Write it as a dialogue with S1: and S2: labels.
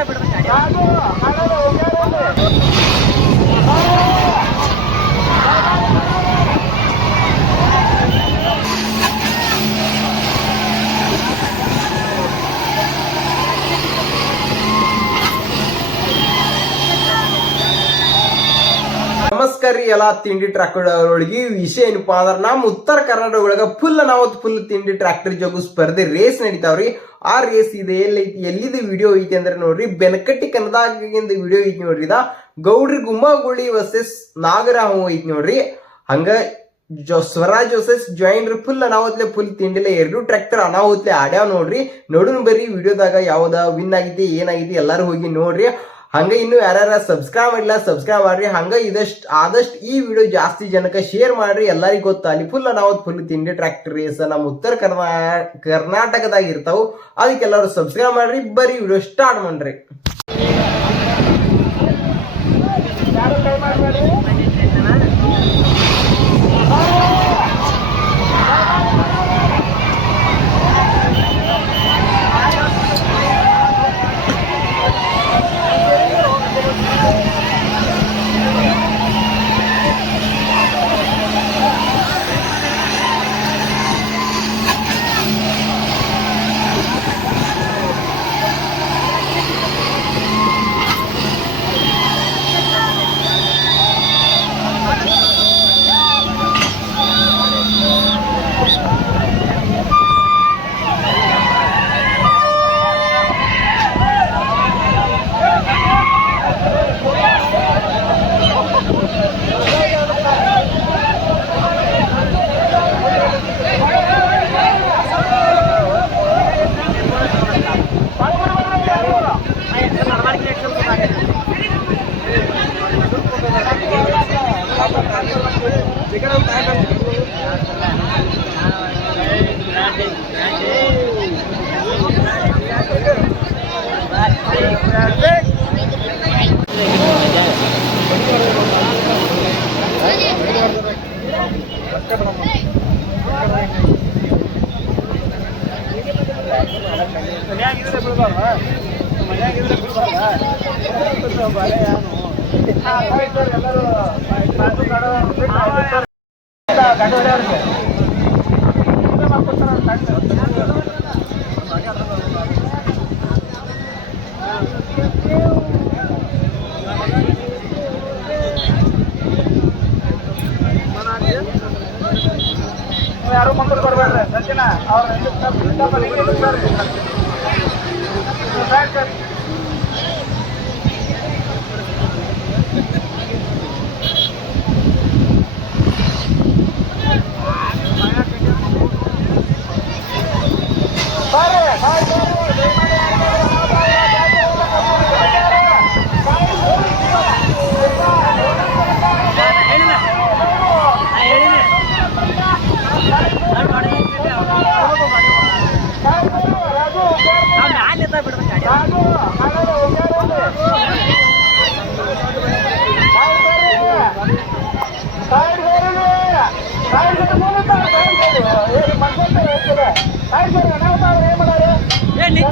S1: ಬಿಡ್ಬೇಕು
S2: ನಮಸ್ಕಾರ ರೀ ಎಲ್ಲಾ ತಿಂಡಿ ಒಳಗೆ ವಿಷಯ ಏನಪ್ಪಾ ಅಂದ್ರೆ ನಮ್ಮ ಉತ್ತರ ಕರ್ನಾಟಕ ಒಳಗ ಫುಲ್ ನಾವತ್ ಫುಲ್ ತಿಂಡಿ ಟ್ರ್ಯಾಕ್ಟರ್ ಜೋಗು ಸ್ಪರ್ಧೆ ರೇಸ್ ನಡೀತಾವ್ರಿ. ಆ ರೇಸ್ ಇದೆ ಎಲ್ಲೈತಿ ಎಲ್ಲಿದು ವಿಡಿಯೋ ಐತಿ ಅಂದ್ರೆ ನೋಡ್ರಿ, ಬೆನಕಟ್ಟಿ ಕನ್ನದಾಗಿಂದ ವಿಡಿಯೋ ಐತಿ ನೋಡ್ರಿ ಇದ. ಗೌಡ್ರಿ ಗುಮ್ಮಗುಳಿ ವರ್ಸಸ್ ನಾಗರಾಮ ಐತಿ ನೋಡ್ರಿ. ಹಂಗ ಜೊ, ಸ್ವರಾಜ್ ವರ್ಸಸ್ ಜಾಯಿನ್ ಫುಲ್ ಅನಾಹುತ್ಲೆ ಫುಲ್ ತಿಂಡಿಲೆ ಎರಡು ಟ್ರ್ಯಾಕ್ಟರ್ ಅನಾಹುತ್ಲೆ ಆಡ್ಯಾವ ನೋಡ್ರಿ. ನೋಡುನ್ ಬರ್ರಿ ವಿಡಿಯೋದಾಗ ಯಾವ್ದ ವಿನ್ ಆಗಿದೆ ಏನಾಗಿದೆ ಎಲ್ಲಾರು ಹೋಗಿ ನೋಡ್ರಿ. ಹಂಗ ಇನ್ನು ಯಾರ್ಯಾರ ಸಬ್ಸ್ಕ್ರೈಬ್ ಮಾಡಿಲ್ಲ ಸಬ್ಸ್ಕ್ರೈಬ್ ಮಾಡ್ರಿ. ಹಂಗೆ ಇದಷ್ಟು, ಆದಷ್ಟು ಈ ವಿಡಿಯೋ ಜಾಸ್ತಿ ಜನಕ್ಕೆ ಶೇರ್ ಮಾಡ್ರಿ. ಎಲ್ಲರಿಗೂ ಗೊತ್ತಾಗಲಿ ಫುಲ್ ಅನಾವತ್ ಫುಲ್ ತಿಂಡಿ ಟ್ರ್ಯಾಕ್ಟರ್ ರೇಸ್ ನಮ್ಮ ಉತ್ತರ ಕರ್ನಾ, ಕರ್ನಾಟಕದಾಗ ಇರ್ತಾವು. ಅದಕ್ಕೆಲ್ಲರೂ ಸಬ್ಸ್ಕ್ರೈಬ್ ಮಾಡ್ರಿ. ಬರೀ ವಿಡಿಯೋ ಸ್ಟಾರ್ಟ್ ಮಾಡ್ರಿ.
S1: ಮನ್ಯಾಗ ಇದ್ರೆ ಬಿಡ್ಬಾರ ಮನ್ಯಾಗ ಇದ್ರೆ ಬಿಡ್ಬಾರ ಬರೇ ಏನು ಯಾರು ಮಕ್ಕಳು ಕೊಡ್ಬೇಡ್ರಿ ಸಚಿನ ಅವ್ರ చూడండి